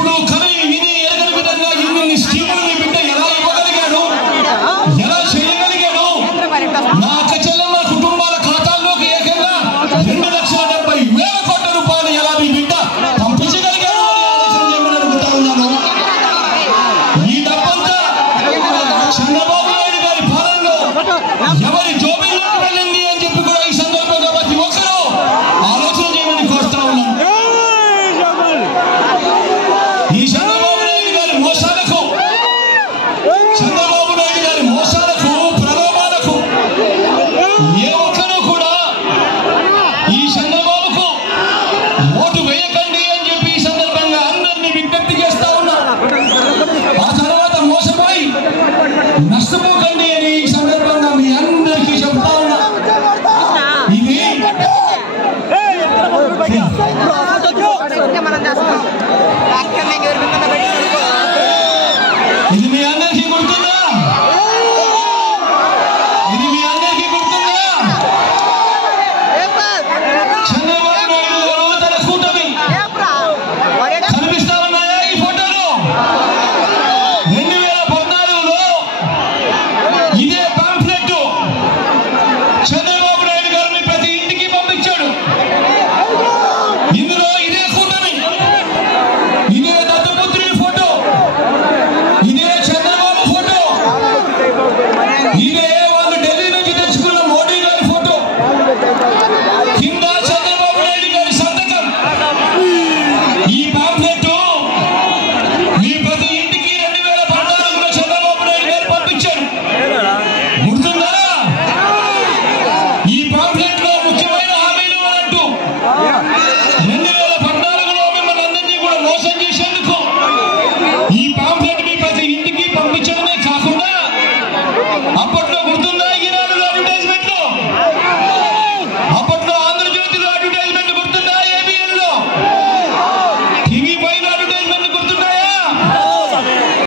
ఎప్పుడు కవి విని ఎరగని విధంగా ఇన్ని స్కీములు నీ బిడ్డ ఎలా ఇవ్వగలిగాడు, ఎలా చేయగలిగాడు? నా అక్క చెల్లెమ్మ కుటుంబాల ఖాతాల్లోకి ఏకంగా 2,70,000 కోట్ల రూపాయలు ఎలా మీ బిడ్డ పంపించగలిగాడు అని ఆలోచన చేయమని అడుగుతా ఉన్నాను. ఈ డబ్బంతా చంద్రబాబు నాయుడు గారి పాలనలో ఎవరి జోబీల్లోకి వెళ్ళింది అని చెప్పి కూడా ఈ సందర్భంగా ప్రతి ఒక్కరూ ఆలోచన చేయమని కోరుతా ఉన్నాను. ఈ చంద్రబాబు నాయుడు గారి మోసాలకు, ప్రలోభాలకు ఏ ఒక్కరూ కూడా ఈ చంద్రబాబుకు ఓటు వేయకండి అని చెప్పి ఈ సందర్భంగా అందరినీ విజ్ఞప్తి చేస్తా ఉన్నా. ఆ తర్వాత మోసపోయి నష్టపోకండి అని